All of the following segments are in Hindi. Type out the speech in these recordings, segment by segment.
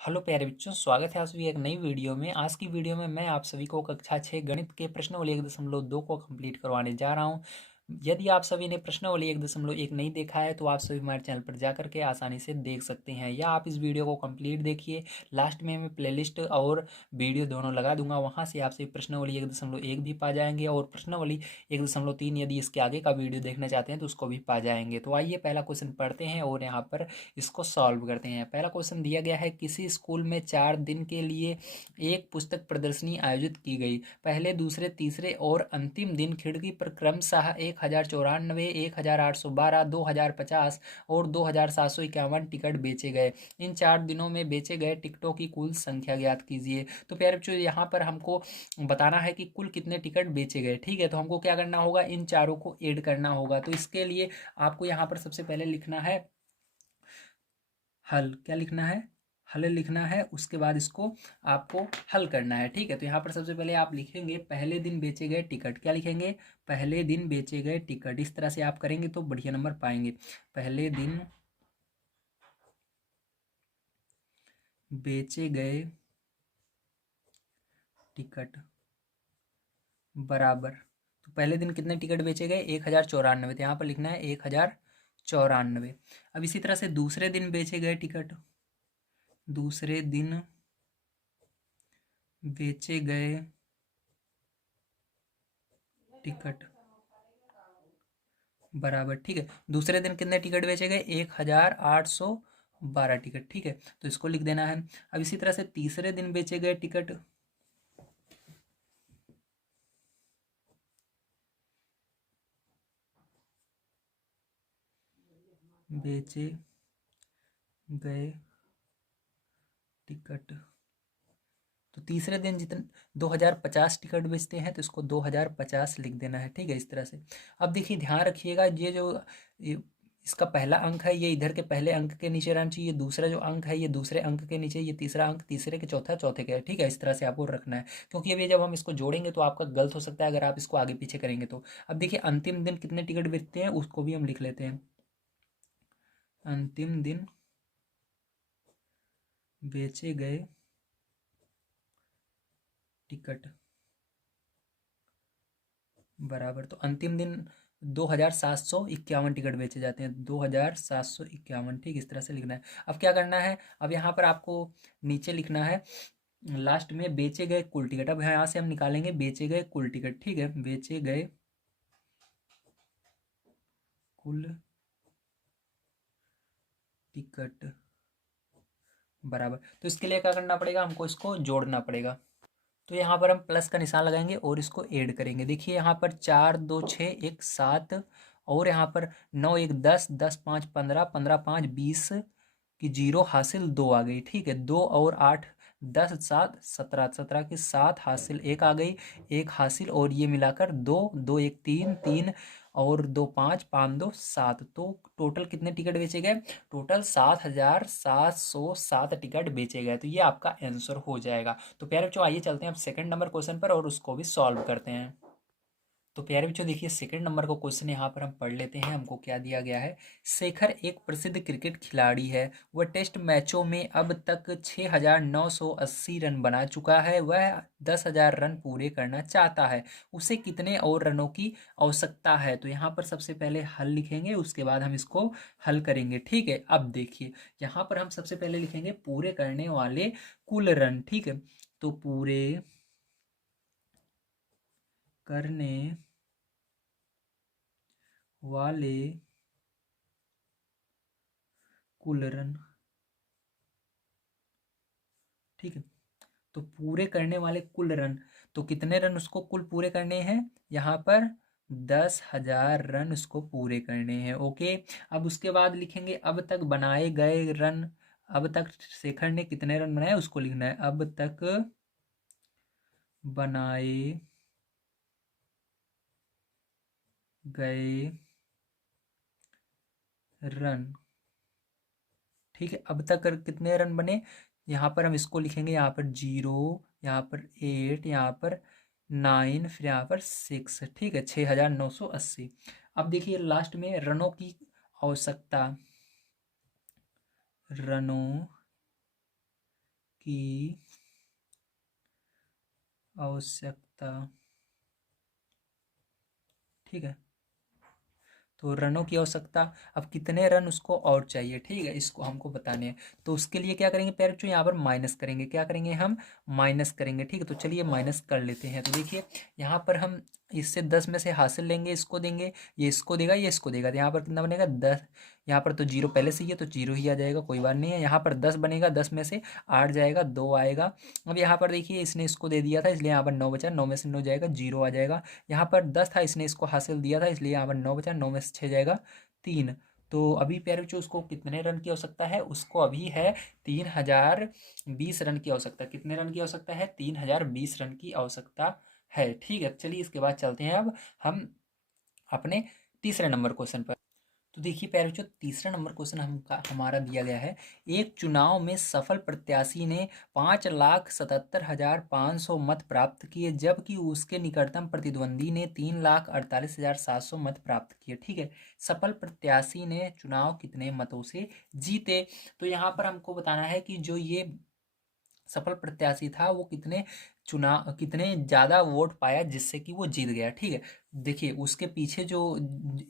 हेलो प्यारे बच्चों, स्वागत है आप सभी एक नई वीडियो में। आज की वीडियो में मैं आप सभी को कक्षा 6 गणित के प्रश्नावली 1.2 को कंप्लीट करवाने जा रहा हूं। यदि आप सभी ने प्रश्नावली 1.1 नहीं देखा है तो आप सभी हमारे चैनल पर जा करके आसानी से देख सकते हैं, या आप इस वीडियो को कंप्लीट देखिए। लास्ट में मैं प्लेलिस्ट और वीडियो दोनों लगा दूंगा, वहाँ से आप सभी प्रश्नावली 1.1 भी पा जाएंगे और प्रश्नावली 1.3 यदि इसके आगे का वीडियो देखना चाहते हैं तो उसको भी पा जाएंगे। तो आइए पहला क्वेश्चन पढ़ते हैं और यहाँ पर इसको सॉल्व करते हैं। पहला क्वेश्चन दिया गया है, किसी स्कूल में 4 दिन के लिए एक पुस्तक प्रदर्शनी आयोजित की गई। पहले, दूसरे, तीसरे और अंतिम दिन खिड़की पर क्रमशः 1094, 1812, 2050 और 2751 टिकट बेचे गए। इन 4 दिनों में बेचे गए टिकटों की कुल संख्या ज्ञात कीजिए। तो प्यारे बच्चों, यहाँ पर हमको बताना है कि कुल कितने टिकट बेचे गए। ठीक है, तो हमको क्या करना होगा, इन चारों को ऐड करना होगा। तो इसके लिए आपको यहाँ पर सबसे पहले लिखना है हल। क्या लिखना है? हल लिखना है। उसके बाद इसको आपको हल करना है। ठीक है, तो यहाँ पर सबसे पहले आप लिखेंगे पहले दिन बेचे गए टिकट। क्या लिखेंगे? पहले दिन बेचे गए टिकट। इस तरह से आप करेंगे तो बढ़िया नंबर पाएंगे। पहले दिन बेचे गए टिकट बराबर, तो पहले दिन कितने टिकट बेचे गए? 1094। तो यहाँ पर लिखना है 1094। अब इसी तरह से दूसरे दिन बेचे गए टिकट, दूसरे दिन बेचे गए टिकट बराबर। ठीक है, दूसरे दिन कितने टिकट बेचे गए? 1812 टिकट। ठीक है, तो इसको लिख देना है। अब इसी तरह से तीसरे दिन बेचे गए टिकट, बेचे गए टिकट, तो तीसरे दिन जितने 2050 टिकट बेचते हैं तो इसको 2050 लिख देना है। ठीक है, इस तरह से। अब देखिए, ध्यान रखिएगा, ये इसका पहला अंक है, ये इधर के पहले अंक के नीचे रहना चाहिए। दूसरा जो अंक है ये दूसरे अंक के नीचे, ये तीसरा अंक तीसरे के, चौथा चौथे के है। ठीक है, इस तरह से आपको रखना है, क्योंकि अभी जब हम इसको जोड़ेंगे तो आपका गलत हो सकता है अगर आप इसको आगे पीछे करेंगे तो। अब देखिए, अंतिम दिन कितने टिकट बेचते हैं उसको भी हम लिख लेते हैं। अंतिम दिन बेचे गए टिकट बराबर, तो अंतिम दिन 2751 टिकट बेचे जाते हैं। 2751। ठीक, इस तरह से लिखना है। अब क्या करना है, अब यहाँ पर आपको नीचे लिखना है लास्ट में बेचे गए कुल टिकट। अब यहाँ से हम निकालेंगे बेचे गए कुल टिकट। ठीक है, बेचे गए कुल टिकट बराबर, तो इसके लिए क्या करना पड़ेगा, हमको इसको जोड़ना पड़ेगा। तो यहाँ पर हम प्लस का निशान लगाएंगे और इसको ऐड करेंगे। देखिए, यहाँ पर 4 2 6 1 7, और यहाँ पर 9 1 10, 10 5 15, 15 5 20 की जीरो हासिल 2 आ गई। ठीक है, 2 और 8 10 7 17, 17 की 7 हासिल 1 आ गई, 1 हासिल, और ये मिलाकर 2 2 1 3 3 और 2 5 5 2 7। तो टोटल कितने टिकट बेचे गए? टोटल 7707 टिकट बेचे गए। तो ये आपका आंसर हो जाएगा। तो प्यारे बच्चों, आइए चलते हैं अब सेकंड नंबर क्वेश्चन पर और उसको भी सॉल्व करते हैं। तो प्यारे बच्चों, देखिए सेकंड नंबर का क्वेश्चन यहाँ पर हम पढ़ लेते हैं। हमको क्या दिया गया है, शेखर एक प्रसिद्ध क्रिकेट खिलाड़ी है। वह टेस्ट मैचों में अब तक 6980 रन बना चुका है। वह 10,000 रन पूरे करना चाहता है। उसे कितने और रनों की आवश्यकता है? तो यहाँ पर सबसे पहले हल लिखेंगे, उसके बाद हम इसको हल करेंगे। ठीक है, अब देखिए, यहाँ पर हम सबसे पहले लिखेंगे पूरे करने वाले कुल रन। ठीक है, तो पूरे करने वाले कुल रन। ठीक है, तो पूरे करने वाले कुल रन, तो कितने रन उसको कुल पूरे करने हैं? यहाँ पर 10,000 रन उसको पूरे करने हैं। ओके, अब उसके बाद लिखेंगे अब तक बनाए गए रन। अब तक शेखर ने कितने रन बनाए उसको लिखना है। अब तक बनाए गए रन। ठीक है, अब तक कितने रन बने? यहाँ पर हम इसको लिखेंगे, यहाँ पर 0, यहाँ पर 8, यहाँ पर 9, फिर यहाँ पर 6। ठीक है, 6980। अब देखिए लास्ट में रनों की आवश्यकता, रनों की आवश्यकता, ठीक है। तो रनों की आवश्यकता, अब कितने रन उसको और चाहिए, ठीक है, इसको हमको बताने हैं। तो उसके लिए क्या करेंगे पैर बच्चों, यहाँ पर माइनस करेंगे, क्या करेंगे हम, माइनस करेंगे, ठीक है। तो चलिए माइनस कर लेते हैं। तो देखिए यहाँ पर हम इससे 10 में से हासिल लेंगे, इसको देंगे, ये इसको देगा, ये इसको देगा, तो यहाँ पर कितना बनेगा 10। यहाँ पर तो जीरो पहले से ही है तो जीरो ही आ जाएगा, कोई बात नहीं है। यहाँ पर 10 बनेगा, 10 में से 8 जाएगा, 2 आएगा। अब यहाँ पर देखिए इसने इसको दे दिया था इसलिए यहाँ पर 9 बचा, 9 में से 9 जाएगा, जीरो आ जाएगा। यहाँ पर 10 था, इसने इसको हासिल दिया था इसलिए यहाँ पर 9 बचा, 9 में से 6 जाएगा, 3। तो अभी प्यारे बच्चों उसको कितने रन की आवश्यकता है, उसको अभी है 3020 रन की आवश्यकता। कितने रन की आवश्यकता है, 3020 रन की आवश्यकता है, ठीक है। चलिए इसके बाद चलते हैं अब हम अपने तीसरे नंबर क्वेश्चन पर। तो देखिए प्यारे बच्चों तीसरा नंबर क्वेश्चन हमारा दिया गया है। एक चुनाव में सफल प्रत्याशी ने 5,77,500 मत प्राप्त किए, जबकि उसके निकटतम प्रतिद्वंदी ने 3,48,700 मत प्राप्त किए, ठीक है। सफल प्रत्याशी ने चुनाव कितने मतों से जीते। तो यहाँ पर हमको बताना है कि जो ये सफल प्रत्याशी था वो कितने ज़्यादा वोट पाया जिससे कि वो जीत गया, ठीक है। देखिए उसके पीछे जो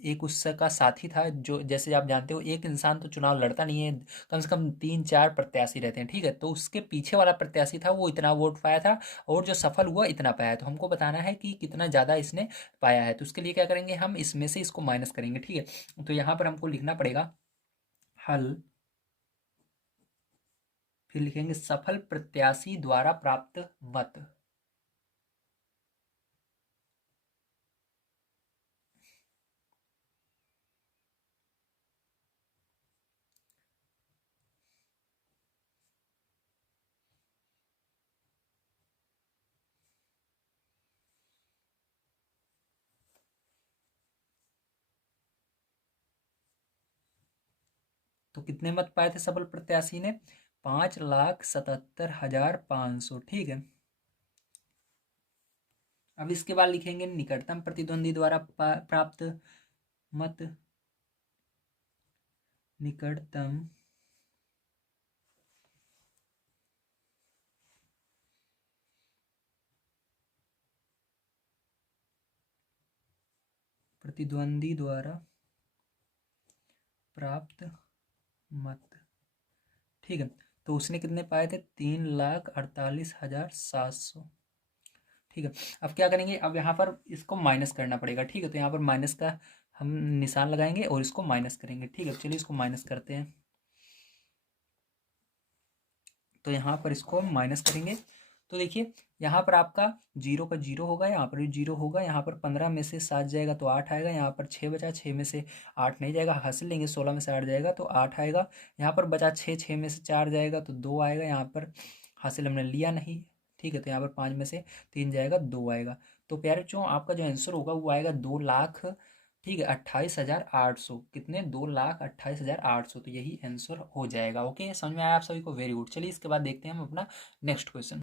एक उसका साथी था, जो जैसे आप जानते हो एक इंसान तो चुनाव लड़ता नहीं है, कम से कम 3-4 प्रत्याशी रहते हैं, ठीक है। तो उसके पीछे वाला प्रत्याशी था वो इतना वोट पाया था और जो सफल हुआ इतना पाया। तो हमको बताना है कि कितना ज़्यादा इसने पाया है। तो उसके लिए क्या करेंगे, हम इसमें से इसको माइनस करेंगे, ठीक है। तो यहाँ पर हमको लिखना पड़ेगा हल, फिर लिखेंगे सफल प्रत्याशी द्वारा प्राप्त मत। तो कितने मत पाए थे सफल प्रत्याशी ने, 5,77,500, ठीक है। अब इसके बाद लिखेंगे निकटतम प्रतिद्वंदी द्वारा प्राप्त मत। निकटतम प्रतिद्वंदी द्वारा प्राप्त मत, ठीक है। तो उसने कितने पाए थे, 3,48,700, ठीक है। अब क्या करेंगे, अब यहाँ पर इसको माइनस करना पड़ेगा, ठीक है। तो यहाँ पर माइनस का हम निशान लगाएंगे और इसको माइनस करेंगे, ठीक है। चलिए इसको माइनस करते हैं। तो यहाँ पर इसको माइनस करेंगे तो देखिए यहाँ पर आपका जीरो का जीरो होगा, यहाँ पर भी जीरो होगा, यहाँ पर 15 में से 7 जाएगा तो 8 आएगा, यहाँ पर 6 बचा, 6 में से 8 नहीं जाएगा, हासिल लेंगे, 16 में से 8 जाएगा तो 8 आएगा। यहाँ पर बचा 6, 6 में से 4 जाएगा तो 2 आएगा, यहाँ पर हासिल हमने लिया नहीं, ठीक है। तो यहाँ पर 5 में से 3 जाएगा, 2 आएगा। तो प्यारे बच्चों आपका जो आंसर होगा वो आएगा 2,00,000, ठीक है, 28,800। कितने, 2,28,800। तो यही आंसर हो जाएगा। ओके, समझ में आया आप सभी को, वेरी गुड। चलिए इसके बाद देखते हैं हम अपना नेक्स्ट क्वेश्चन।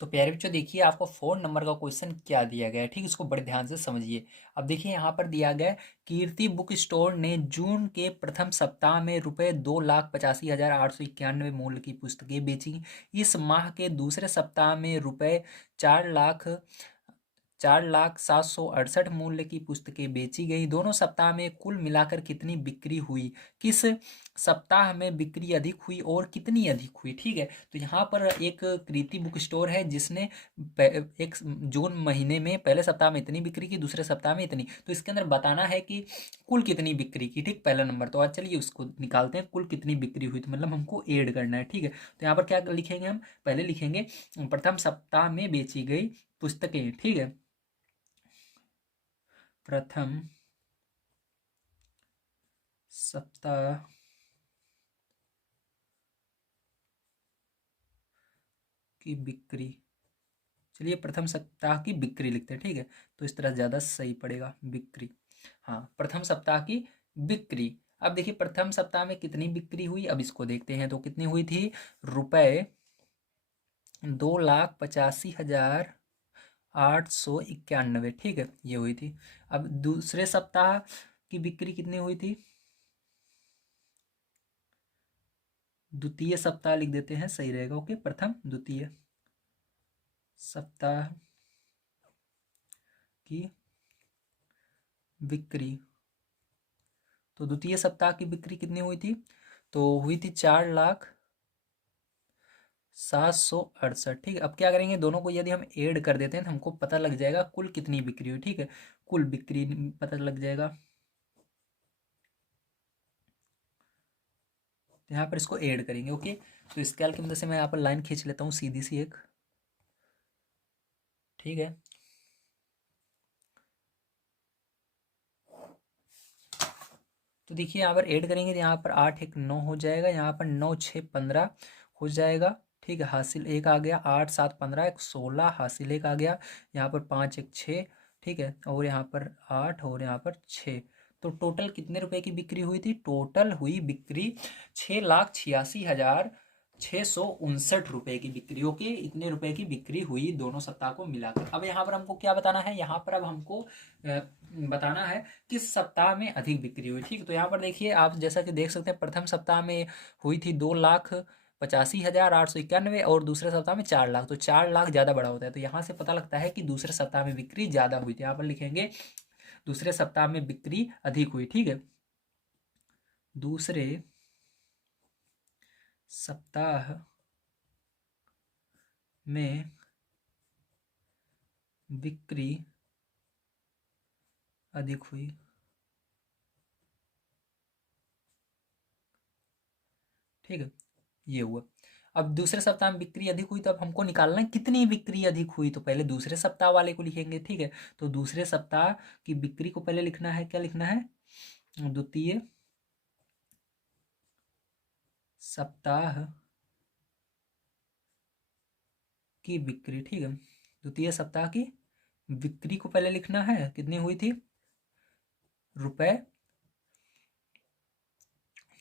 तो प्यारे बच्चों देखिए आपको 4 नंबर का क्वेश्चन क्या दिया गया है, ठीक, इसको बड़े ध्यान से समझिए। अब देखिए यहाँ पर दिया गया है, कीर्ति बुक स्टोर ने जून के प्रथम सप्ताह में रुपये 2,85,891 मूल्य की पुस्तकें बेची। इस माह के दूसरे सप्ताह में रुपये 4,07,68 मूल्य की पुस्तकें बेची गई। दोनों सप्ताह में कुल मिलाकर कितनी बिक्री हुई, किस सप्ताह में बिक्री अधिक हुई और कितनी अधिक हुई, ठीक है। तो यहाँ पर एक कृति बुक स्टोर है जिसने एक जून महीने में पहले सप्ताह में इतनी बिक्री की, दूसरे सप्ताह में इतनी। तो इसके अंदर बताना है कि कुल कितनी बिक्री की, ठीक, पहला नंबर। तो आज चलिए उसको निकालते हैं, कुल कितनी बिक्री हुई, तो मतलब हमको ऐड करना है, ठीक है। तो यहाँ पर क्या लिखेंगे, हम पहले लिखेंगे प्रथम सप्ताह में बेची गई पुस्तकें, ठीक है। प्रथम सप्ताह की बिक्री, चलिए प्रथम सप्ताह की बिक्री लिखते हैं, ठीक है। तो इस तरह ज़्यादा सही पड़ेगा, बिक्री, हाँ, प्रथम सप्ताह की बिक्री। अब देखिए प्रथम सप्ताह में कितनी बिक्री हुई, अब इसको देखते हैं। तो कितनी हुई थी, रुपये 2,85,891, ठीक है, ये हुई थी। अब दूसरे सप्ताह की बिक्री कितनी हुई थी, द्वितीय सप्ताह लिख देते हैं, सही रहेगा। ओके, प्रथम द्वितीय सप्ताह की बिक्री। तो द्वितीय सप्ताह की बिक्री कितनी हुई थी? तो हुई थी 4,07,68। ठीक है, अब क्या करेंगे, दोनों को यदि हम ऐड कर देते हैं तो हमको पता लग जाएगा कुल कितनी बिक्री हुई। ठीक है, कुल बिक्री पता लग जाएगा। यहाँ पर इसको ऐड करेंगे। ओके, तो स्केल की मदद से मैं यहाँ पर लाइन खींच लेता हूँ सीधी सी एक। ठीक है, तो देखिए यहाँ पर ऐड करेंगे तो यहाँ पर 8 एक 9 हो जाएगा, यहाँ पर 9 6 15 हो जाएगा। ठीक है, हासिल एक आ गया, 8 7 15 एक 16, हासिल एक आ गया, यहाँ पर 5 एक 6। ठीक है, और यहाँ पर 8 और यहाँ पर 6। तो टोटल कितने रुपए की बिक्री हुई थी? टोटल हुई बिक्री 6,86,659 रुपए की बिक्री। ओके, इतने रुपए की बिक्री हुई दोनों सप्ताह को मिलाकर। अब यहाँ पर हमको क्या बताना है? यहाँ पर अब हमको बताना है किस सप्ताह में अधिक बिक्री हुई। ठीक, तो यहाँ पर देखिए आप जैसा कि देख सकते हैं, प्रथम सप्ताह में हुई थी 2,85,891 और दूसरे सप्ताह में 4 लाख। तो 4 लाख ज़्यादा बड़ा होता है, तो यहाँ से पता लगता है कि दूसरे सप्ताह में बिक्री ज़्यादा हुई थी। यहाँ पर लिखेंगे दूसरे सप्ताह में बिक्री अधिक हुई। ठीक है, दूसरे सप्ताह में बिक्री अधिक हुई। ठीक है, ये हुआ। अब दूसरे सप्ताह में बिक्री अधिक हुई, तो अब हमको निकालना है कितनी बिक्री अधिक हुई। तो पहले दूसरे सप्ताह वाले को लिखेंगे। ठीक है, तो दूसरे सप्ताह की बिक्री को पहले लिखना है, क्या लिखना है? द्वितीय सप्ताह की बिक्री। ठीक है, द्वितीय सप्ताह की बिक्री को पहले लिखना है, कितनी हुई थी? रुपए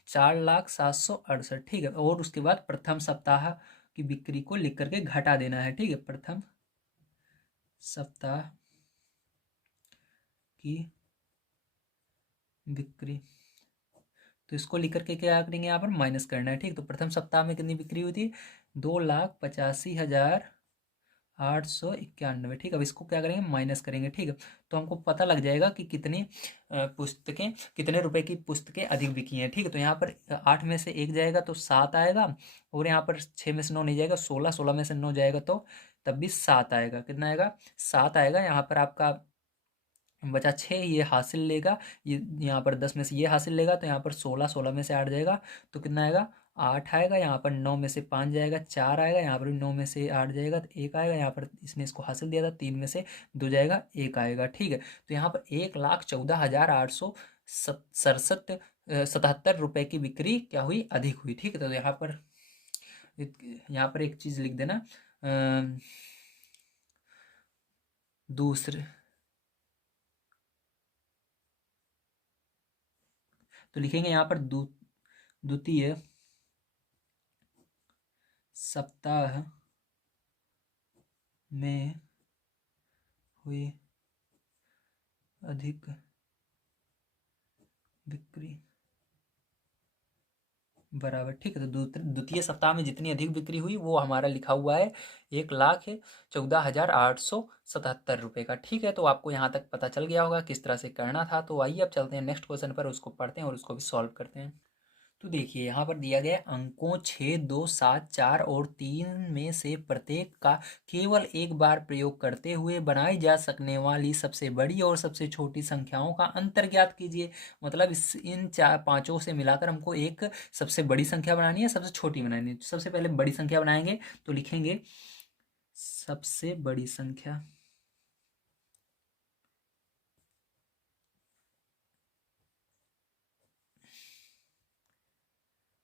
4,07,68। ठीक है, और उसके बाद प्रथम सप्ताह की बिक्री को लिख करके घटा देना है। ठीक है, प्रथम सप्ताह की बिक्री, तो इसको लिख करके क्या करेंगे, यहाँ पर माइनस करना है। ठीक, तो प्रथम सप्ताह में कितनी बिक्री हुई थी? 2,85,891। ठीक, अब इसको क्या करेंगे, माइनस करेंगे। ठीक है, तो हमको पता लग जाएगा कि कितनी पुस्तकें, कितने रुपए की पुस्तकें अधिक बिकी हैं। ठीक है, तो यहाँ पर 8 में से 1 जाएगा तो 7 आएगा, और यहाँ पर 6 में से 9 नहीं जाएगा, 16, 16 में से 9 जाएगा तो तब भी 7 आएगा। कितना आएगा? 7 आएगा। यहाँ पर आपका बचा 6, ये हासिल लेगा, ये यहाँ पर 10 में से ये हासिल लेगा, तो यहाँ पर 16, 16 में से 8 जाएगा तो कितना आएगा? 8 आएगा। यहाँ पर 9 में से 5 जाएगा, 4 आएगा। यहाँ पर भी 9 में से 8 जाएगा तो 1 आएगा। यहाँ पर इसने इसको हासिल दिया था, 3 में से 2 जाएगा, 1 आएगा। ठीक है, तो यहाँ पर 1,14,867 77 रुपए की बिक्री क्या हुई? अधिक हुई। ठीक है, तो यहाँ पर एक चीज लिख देना, दूसरे, तो लिखेंगे यहाँ पर द्वितीय सप्ताह में हुई अधिक बिक्री बराबर। ठीक है, तो द्वितीय सप्ताह में जितनी अधिक बिक्री हुई वो हमारा लिखा हुआ है 1,14,877 रुपये का। ठीक है, तो आपको यहाँ तक पता चल गया होगा किस तरह से करना था। तो आइए अब चलते हैं नेक्स्ट क्वेश्चन पर, उसको पढ़ते हैं और उसको भी सॉल्व करते हैं। तो देखिए यहाँ पर दिया गया है, अंकों 6, 2, 7, 4 और 3 में से प्रत्येक का केवल एक बार प्रयोग करते हुए बनाई जा सकने वाली सबसे बड़ी और सबसे छोटी संख्याओं का अंतर ज्ञात कीजिए। मतलब इन चार पांचों से मिलाकर हमको एक सबसे बड़ी संख्या बनानी है, सबसे छोटी बनानी है। सबसे पहले बड़ी संख्या बनाएंगे, तो लिखेंगे सबसे बड़ी संख्या।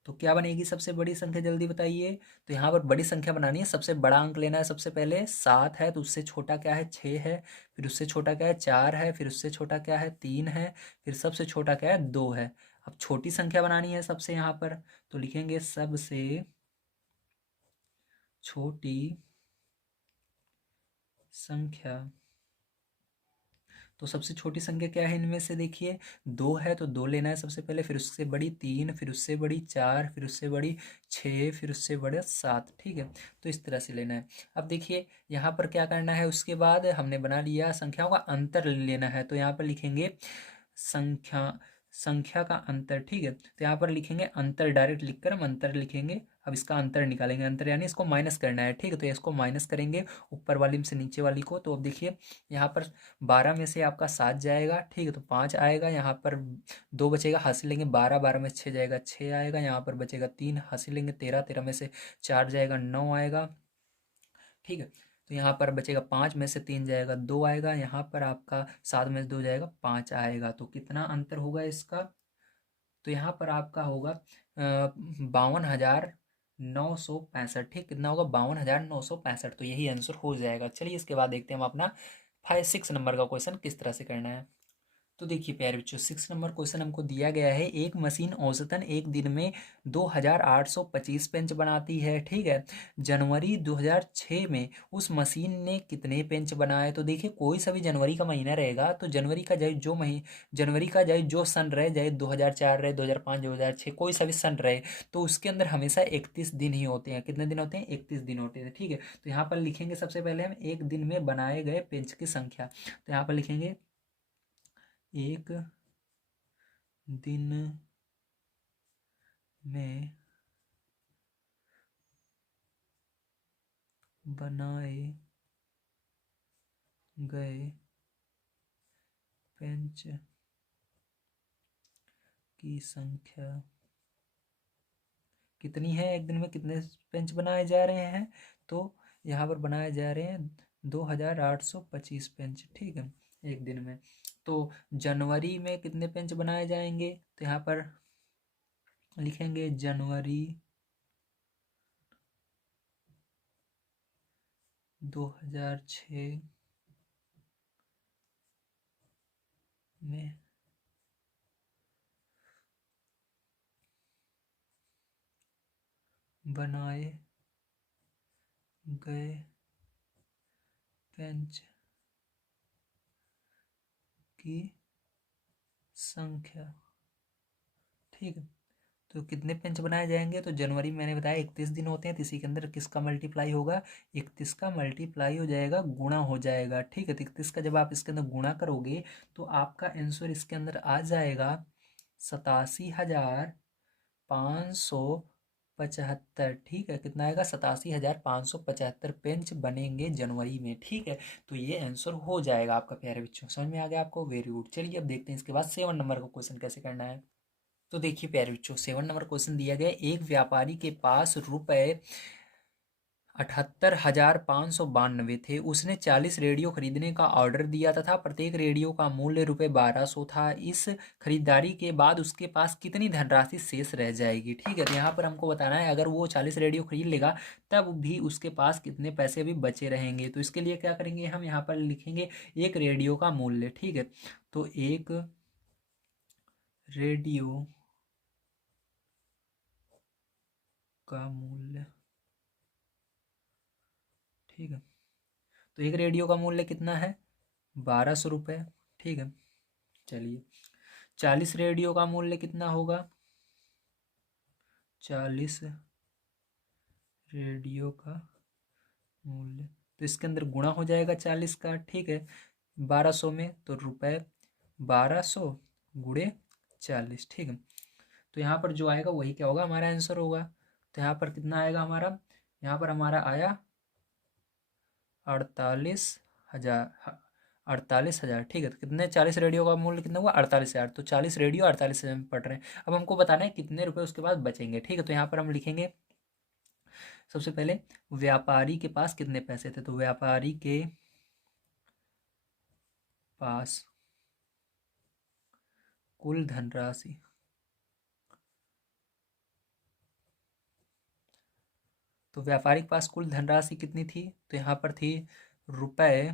तो क्या बनेगी सबसे बड़ी संख्या, जल्दी बताइए। तो यहाँ पर बड़ी संख्या बनानी है, सबसे बड़ा अंक लेना है। सबसे पहले 7 है, तो उससे छोटा क्या है? 6 है। फिर उससे छोटा क्या है? 4 है। फिर उससे छोटा क्या है? 3 है। फिर सबसे छोटा क्या है? 2 है। अब छोटी संख्या बनानी है सबसे यहाँ पर, तो लिखेंगे सबसे छोटी संख्या। तो सबसे छोटी संख्या क्या है इनमें से, देखिए 2 है तो 2 लेना है सबसे पहले, फिर उससे बड़ी 3, फिर उससे बड़ी 4, फिर उससे बड़ी 6, फिर उससे बड़ा 7। ठीक है, तो इस तरह से लेना है। अब देखिए यहाँ पर क्या करना है, उसके बाद हमने बना लिया संख्याओं का अंतर लेना है, तो यहाँ पर लिखेंगे संख्या संख्या का अंतर। ठीक है, तो यहाँ पर लिखेंगे अंतर, डायरेक्ट लिखकर हम अंतर लिखेंगे। अब इसका अंतर निकालेंगे, अंतर यानी इसको माइनस करना है। ठीक है, तो इसको माइनस करेंगे ऊपर वाली से नीचे वाली को। तो अब देखिए यहाँ पर 12 में से आपका 7 जाएगा। ठीक है, तो 5 आएगा, यहाँ पर 2 बचेगा, हासिल लेंगे 12, 12 में 6 जाएगा, 6 आएगा, यहाँ पर बचेगा 3, हासिल लेंगे 13, 13 में से 4 जाएगा, 9 आएगा। ठीक है, तो यहाँ पर बचेगा 5 में से 3 जाएगा, 2 आएगा, यहाँ पर आपका 7 में से 2 जाएगा, 5 आएगा। तो कितना अंतर होगा इसका, तो यहाँ पर आपका होगा 52,965। ठीक, कितना होगा, 52,965। तो यही आंसर हो जाएगा। चलिए इसके बाद देखते हैं हम अपना 6 नंबर का क्वेश्चन किस तरह से करना है। तो देखिए प्यारे बच्चों, 6 नंबर क्वेश्चन हमको दिया गया है, एक मशीन औसतन एक दिन में 2,825 पेंच बनाती है। ठीक है, जनवरी 2006 में उस मशीन ने कितने पेंच बनाए। तो देखिए कोई सा भी जनवरी का महीना रहेगा तो जनवरी का चाहे जो महीने, जनवरी का चाहे जो सन रहे, चाहे 2004 रहे, 2005, 2006, कोई सा भी सन रहे, तो उसके अंदर हमेशा 31 दिन ही होते हैं। कितने दिन होते हैं, 31 दिन होते हैं। ठीक है, तो यहाँ पर लिखेंगे सबसे पहले हम एक दिन में बनाए गए पेंच की संख्या। तो यहाँ पर लिखेंगे एक दिन में बनाए गए पेंच की संख्या कितनी है, एक दिन में कितने पेंच बनाए जा रहे हैं। तो यहाँ पर बनाए जा रहे हैं 2,825 पेंच। ठीक है, एक दिन में। तो जनवरी में कितने पेंच बनाए जाएंगे, तो यहाँ पर लिखेंगे जनवरी 2006 में बनाए गए पेंच की संख्या। ठीक है, तो कितने पेंच बनाए जाएंगे, तो जनवरी में मैंने बताया 31 दिन होते हैं, तो इसी के अंदर किसका मल्टीप्लाई होगा, 31 का मल्टीप्लाई हो जाएगा, गुणा हो जाएगा। ठीक है, तो 31 का जब आप इसके अंदर गुणा करोगे तो आपका आंसर इसके अंदर आ जाएगा 87,575। ठीक है, कितना आएगा, 87,575 पेंच बनेंगे जनवरी में। ठीक है, तो ये आंसर हो जाएगा आपका प्यारे बच्चों। समझ में आ गया आपको, वेरी गुड। चलिए अब देखते हैं इसके बाद 7 नंबर का क्वेश्चन कैसे करना है। तो देखिए प्यारे बच्चों, 7 नंबर क्वेश्चन दिया गया, एक व्यापारी के पास रुपए 78,592 थे। उसने 40 रेडियो खरीदने का ऑर्डर दिया तथा प्रत्येक रेडियो का मूल्य रुपए 1,200 था। इस खरीदारी के बाद उसके पास कितनी धनराशि शेष रह जाएगी। ठीक है, तो यहाँ पर हमको बताना है अगर वो 40 रेडियो खरीद लेगा तब भी उसके पास कितने पैसे भी बचे रहेंगे। तो इसके लिए क्या करेंगे, हम यहाँ पर लिखेंगे एक रेडियो का मूल्य। ठीक है, तो एक रेडियो का मूल्य। ठीक है, तो एक रेडियो का मूल्य कितना है, 1,200 रुपये। ठीक है, चलिए 40 रेडियो का मूल्य कितना होगा, 40 रेडियो का मूल्य, तो इसके अंदर गुणा हो जाएगा 40 का। ठीक है, 1,200 में तो रुपए 1,200 गुणे 40। ठीक है, तो यहाँ पर जो आएगा वही क्या होगा, हमारा आंसर होगा। तो यहाँ पर कितना आएगा हमारा, यहाँ पर हमारा आया 48,000, 48,000। ठीक है, तो कितने, 40 रेडियो का मूल्य कितना हुआ, 48,000। तो 40 रेडियो 48,000 में पड़ रहे हैं। अब हमको बताना है कितने रुपए उसके बाद बचेंगे। ठीक है, तो यहाँ पर हम लिखेंगे सबसे पहले व्यापारी के पास कितने पैसे थे, तो व्यापारी के पास कुल धनराशि, तो व्यापारी के पास कुल धनराशि कितनी थी, तो यहाँ पर थी रुपए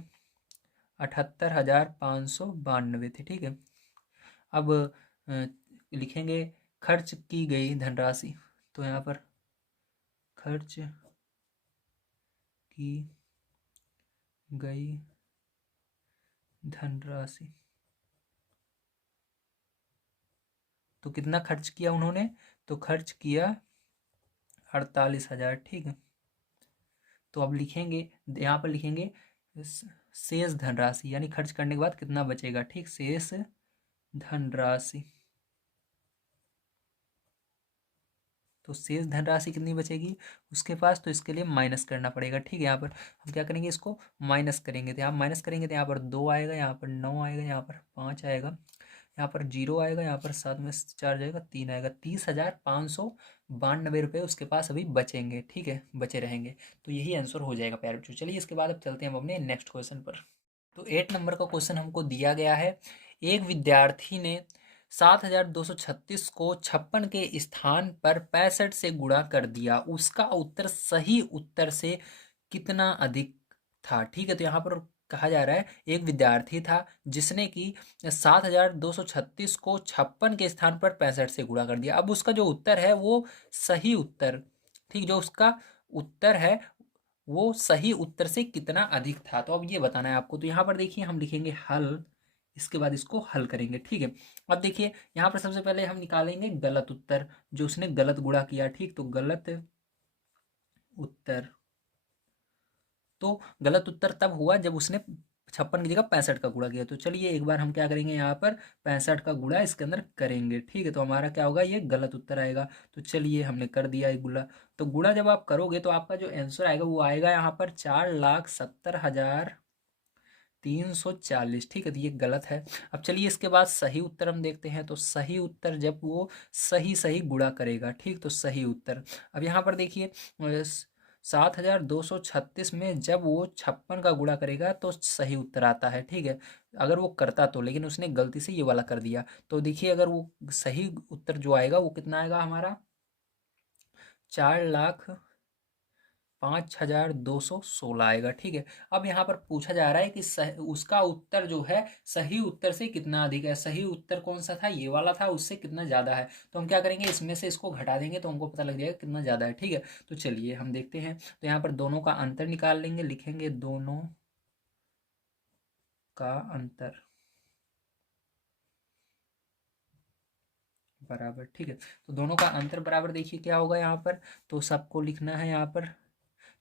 78,592 थी। ठीक है, अब लिखेंगे खर्च की गई धनराशि, तो यहाँ पर खर्च की गई धनराशि। तो कितना खर्च किया उन्होंने? तो खर्च किया 48,000। ठीक है, तो अब लिखेंगे, यहाँ पर लिखेंगे शेष धनराशि, यानी खर्च करने के बाद कितना बचेगा। ठीक, शेष धनराशि। तो शेष धनराशि कितनी बचेगी उसके पास, तो इसके लिए माइनस करना पड़ेगा। ठीक है, यहाँ पर हम क्या करेंगे, इसको माइनस करेंगे। तो यहाँ माइनस करेंगे तो यहाँ पर 2 आएगा, यहाँ पर 9 आएगा, यहाँ पर 5 आएगा, यहाँ पर 0 आएगा, यहाँ पर 7 में से 4 जाएगा, 3 आएगा। 30,592 रुपये उसके पास अभी बचेंगे। ठीक है, बचे रहेंगे। तो यही आंसर हो जाएगा प्यारे बच्चों। चलिए इसके बाद अब चलते हैं हम अपने नेक्स्ट क्वेश्चन पर। तो 8 नंबर का क्वेश्चन हमको दिया गया है। एक विद्यार्थी ने 7,236 को 56 के स्थान पर 65 से गुणा कर दिया, उसका उत्तर सही उत्तर से कितना अधिक था। ठीक है, तो यहाँ पर कहा जा रहा है एक विद्यार्थी था जिसने कि 7,236 को 56 के स्थान पर 65 से गुणा कर दिया। अब उसका जो उत्तर है वो सही उत्तर, ठीक, जो उसका उत्तर है वो सही उत्तर से कितना अधिक था। तो अब ये बताना है आपको। तो यहाँ पर देखिए हम लिखेंगे हल, इसके बाद इसको हल करेंगे। ठीक है, अब देखिए यहाँ पर सबसे पहले हम निकालेंगे गलत उत्तर, जो उसने गलत गुणा किया। ठीक, तो गलत उत्तर, तो गलत उत्तर तब हुआ जब उसने 56 की जगह 65 का गुणा किया। तो चलिए एक बार हम क्या करेंगे, यहाँ पर 65 का गुणा इसके अंदर करेंगे। ठीक है, तो हमारा क्या होगा, ये गलत उत्तर आएगा। तो चलिए हमने कर दिया ये गुणा। तो गुणा जब आप करोगे तो आपका जो आंसर आएगा वो आएगा यहाँ पर 4,70,340। ठीक है, तो ये गलत है। अब चलिए इसके बाद सही उत्तर हम देखते हैं। तो सही उत्तर जब वो सही सही गुणा करेगा, ठीक, तो सही उत्तर। अब यहाँ पर देखिए 7,236 में जब वो 56 का गुणा करेगा तो सही उत्तर आता है। ठीक है, अगर वो करता तो, लेकिन उसने गलती से ये वाला कर दिया। तो देखिए अगर वो सही उत्तर जो आएगा वो कितना आएगा हमारा, 4,05,216 आएगा। ठीक है, अब यहाँ पर पूछा जा रहा है कि उसका उत्तर जो है सही उत्तर से कितना अधिक है। सही उत्तर कौन सा था, ये वाला था, उससे कितना ज़्यादा है। तो हम क्या करेंगे, इसमें से इसको घटा देंगे तो हमको पता लग जाएगा कितना ज़्यादा है। ठीक है, तो चलिए हम देखते हैं। तो यहाँ पर दोनों का अंतर निकाल लेंगे, लिखेंगे दोनों का अंतर बराबर। ठीक है, तो दोनों का अंतर बराबर, देखिए क्या होगा यहाँ पर। तो सबको लिखना है यहाँ पर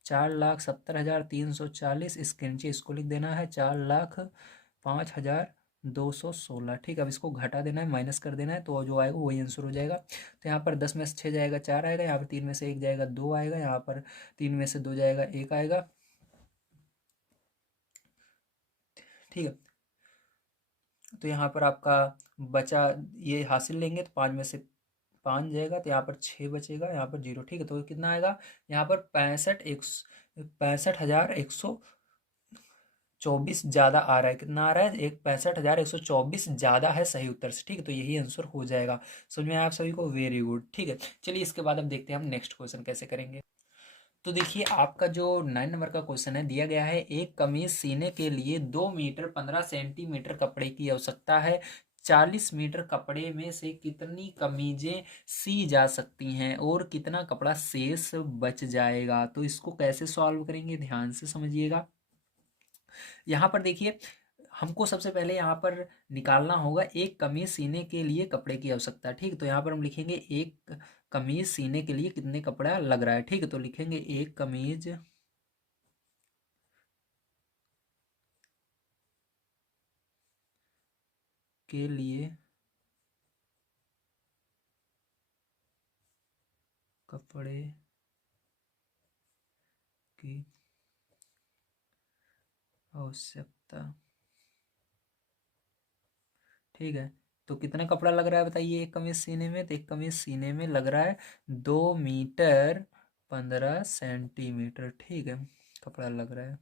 4,70,340, इसके नीचे इसको लिख देना है 4,05,216। ठीक है, अब इसको घटा देना है, माइनस कर देना है, तो जो आएगा वही आंसर हो जाएगा। तो यहाँ पर 10 में से 6 जाएगा 4 आएगा, यहाँ पर 3 में से 1 जाएगा 2 आएगा, यहाँ पर 3 में से 2 जाएगा 1 आएगा। ठीक है, तो यहाँ पर आपका बचा, ये हासिल लेंगे तो 5 में से 5 जाएगा, तो यहाँ पर 6 बचेगा, यहाँ पर 0। ठीक है, तो कितना आएगा यहाँ पर 65,124 ज़्यादा आ रहा है। कितना आ रहा है, 65,124 ज़्यादा है सही उत्तर से। ठीक है, तो यही आंसर हो जाएगा। समझ में आया आप सभी को, वेरी गुड। ठीक है, चलिए इसके बाद अब देखते हैं हम नेक्स्ट क्वेश्चन कैसे करेंगे। तो देखिए आपका जो 9 नंबर का क्वेश्चन है दिया गया है, एक कमीज सीने के लिए 2 मीटर 15 सेंटीमीटर कपड़े की आवश्यकता है। 40 मीटर कपड़े में से कितनी कमीजें सी जा सकती हैं और कितना कपड़ा शेष बच जाएगा। तो इसको कैसे सॉल्व करेंगे, ध्यान से समझिएगा। यहाँ पर देखिए हमको सबसे पहले यहाँ पर निकालना होगा एक कमीज सीने के लिए कपड़े की आवश्यकता। ठीक, तो यहाँ पर हम लिखेंगे एक कमीज सीने के लिए कितने कपड़ा लग रहा है। ठीक है, तो लिखेंगे एक कमीज के लिए कपड़े की आवश्यकता। ठीक है, तो कितना कपड़ा लग रहा है बताइए एक कमीज सीने में। तो एक कमीज सीने में लग रहा है 2 मीटर 15 सेंटीमीटर। ठीक है, कपड़ा लग रहा है।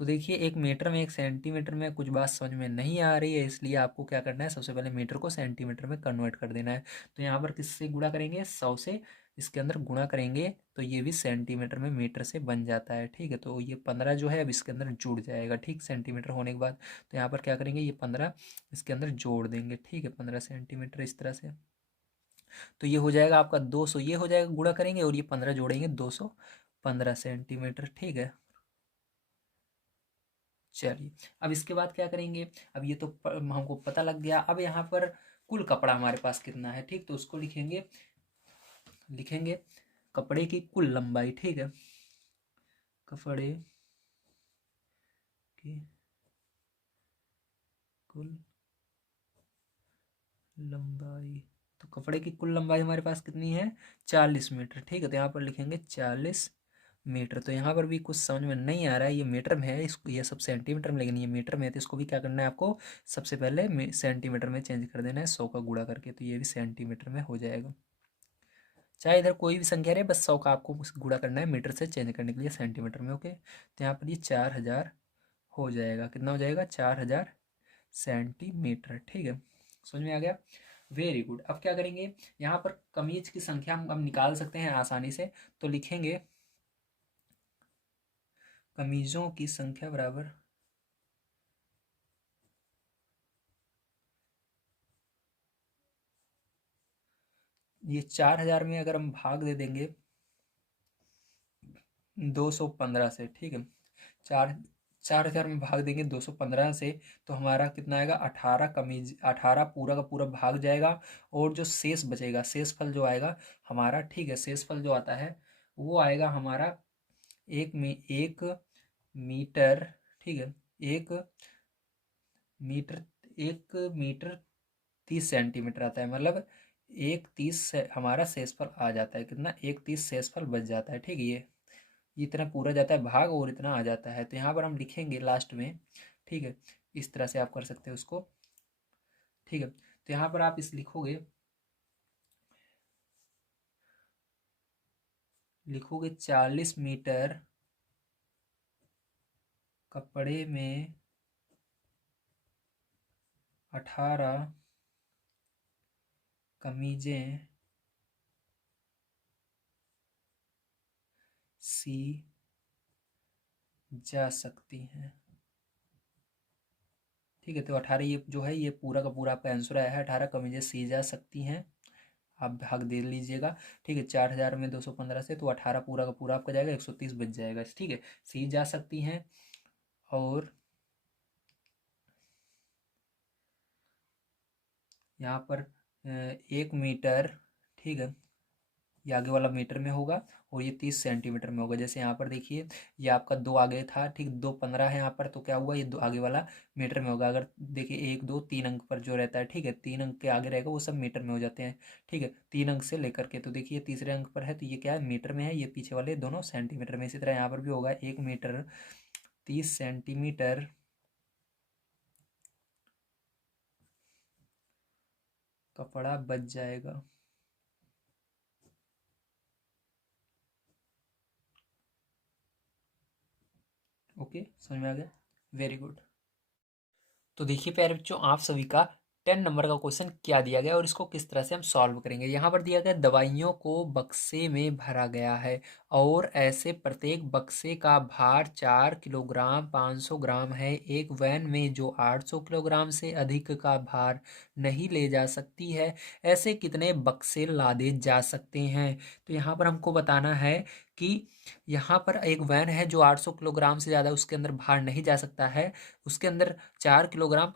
तो देखिए एक मीटर में 1 सेंटीमीटर में कुछ बात समझ में नहीं आ रही है, इसलिए आपको क्या करना है, सबसे पहले मीटर को सेंटीमीटर में कन्वर्ट कर देना है। तो यहाँ पर किससे गुणा करेंगे, 100 से इसके अंदर गुणा करेंगे तो ये भी सेंटीमीटर में मीटर से बन जाता है। ठीक है, तो ये 15 जो है अब इसके अंदर जुड़ जाएगा। ठीक, सेंटीमीटर होने के बाद तो यहाँ पर क्या करेंगे, ये 15 इसके अंदर जोड़ देंगे। ठीक है, 15 सेंटीमीटर इस तरह से। तो ये हो जाएगा आपका 200, ये हो जाएगा गुणा करेंगे और ये 15 जोड़ेंगे, 215 सेंटीमीटर। ठीक है, चलिए, अब इसके बाद क्या करेंगे, अब ये तो हमको पता लग गया। अब यहाँ पर कुल कपड़ा हमारे पास कितना है, ठीक, तो उसको लिखेंगे, लिखेंगे कपड़े की कुल लंबाई, ठीक है, कपड़े की कुल लंबाई। तो कपड़े की कुल लंबाई हमारे पास कितनी है, 40 मीटर, ठीक है, तो यहाँ पर लिखेंगे 40 मीटर। तो यहाँ पर भी कुछ समझ में नहीं आ रहा है, ये मीटर में है, इसको ये सब सेंटीमीटर में, लेकिन ये मीटर में है, तो इसको भी क्या करना है आपको, सबसे पहले सेंटीमीटर में चेंज कर देना है 100 का गुणा करके, तो ये भी सेंटीमीटर में हो जाएगा। चाहे इधर कोई भी संख्या रहे, बस 100 का आपको गुणा करना है मीटर से चेंज करने के लिए सेंटीमीटर में। ओके, तो यहाँ पर ये 4000 हो जाएगा, कितना हो जाएगा, 4000 सेंटीमीटर, ठीक है, समझ में आ गया, वेरी गुड। अब क्या करेंगे, यहाँ पर कमीज की संख्या हम अब निकाल सकते हैं आसानी से, तो लिखेंगे कमीजों की संख्या बराबर ये 4000 में अगर हम भाग दे देंगे 215 से, ठीक है, चार 4000 में भाग देंगे 215 से, तो हमारा कितना आएगा, 18 कमीज, 18 पूरा का पूरा भाग जाएगा, और जो शेष बचेगा, शेष फल जो आएगा हमारा, ठीक है, शेष फल जो आता है वो आएगा हमारा एक मीटर, ठीक है, एक मीटर, 1 मीटर 30 सेंटीमीटर आता है, मतलब 1/30 से हमारा शेषफल आ जाता है, कितना, 1/30 शेषफल बच जाता है, ठीक है, ये इतना पूरा जाता है भाग और इतना आ जाता है, तो यहाँ पर हम लिखेंगे लास्ट में, ठीक है, इस तरह से आप कर सकते हो उसको, ठीक है, तो यहाँ पर आप इस लिखोगे, लिखोगे 40 मीटर कपड़े में 18 कमीजें सी जा सकती हैं, ठीक है, तो 18 ये जो है ये पूरा का पूरा आपका आंसर आया है, 18 कमीजें सी जा सकती हैं, आप भाग दे लीजिएगा, ठीक है, 4000 में 215 से, तो 18 पूरा का पूरा आपका जाएगा, 130 बच जाएगा, ठीक है, सी जा सकती हैं, और यहाँ पर 1 मीटर, ठीक है, ये आगे वाला मीटर में होगा, और ये 30 सेंटीमीटर में होगा, जैसे यहाँ पर देखिए ये आपका 2 आगे था, ठीक, 215 है यहाँ पर, तो क्या हुआ, ये 2 आगे वाला मीटर में होगा, अगर देखिए 1 2 3 अंक पर जो रहता है, ठीक है, 3 अंक के आगे रहेगा वो सब मीटर में हो जाते हैं, ठीक है, 3 अंक से लेकर के, तो देखिए तीसरे अंक पर है, तो ये क्या है, मीटर में है, ये पीछे वाले दोनों सेंटीमीटर में, इसी तरह यहाँ पर भी होगा, 1 मीटर 30 सेंटीमीटर कपड़ा बच जाएगा। ओके, समझ में आ गया, वेरी गुड। तो देखिए प्यारे बच्चों, आप सभी का 10 नंबर का क्वेश्चन क्या दिया गया और इसको किस तरह से हम सॉल्व करेंगे। यहाँ पर दिया गया दवाइयों को बक्से में भरा गया है और ऐसे प्रत्येक बक्से का भार 4 किलोग्राम 500 ग्राम है। एक वैन में जो 800 किलोग्राम से अधिक का भार नहीं ले जा सकती है, ऐसे कितने बक्से लादे जा सकते हैं। तो यहाँ पर हमको बताना है कि यहाँ पर एक वैन है जो 800 किलोग्राम से ज़्यादा उसके अंदर भार नहीं जा सकता है, उसके अंदर 4 किलोग्राम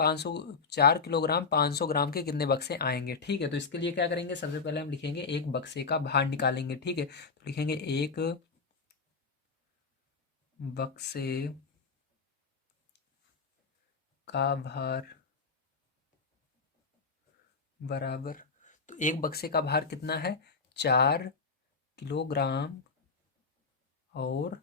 500 ग्राम के कितने बक्से आएंगे, ठीक है। तो इसके लिए क्या करेंगे, सबसे पहले हम लिखेंगे एक बक्से का भार निकालेंगे, ठीक है, तो लिखेंगे एक बक्से का भार बराबर, तो एक बक्से का भार कितना है, 4 किलोग्राम और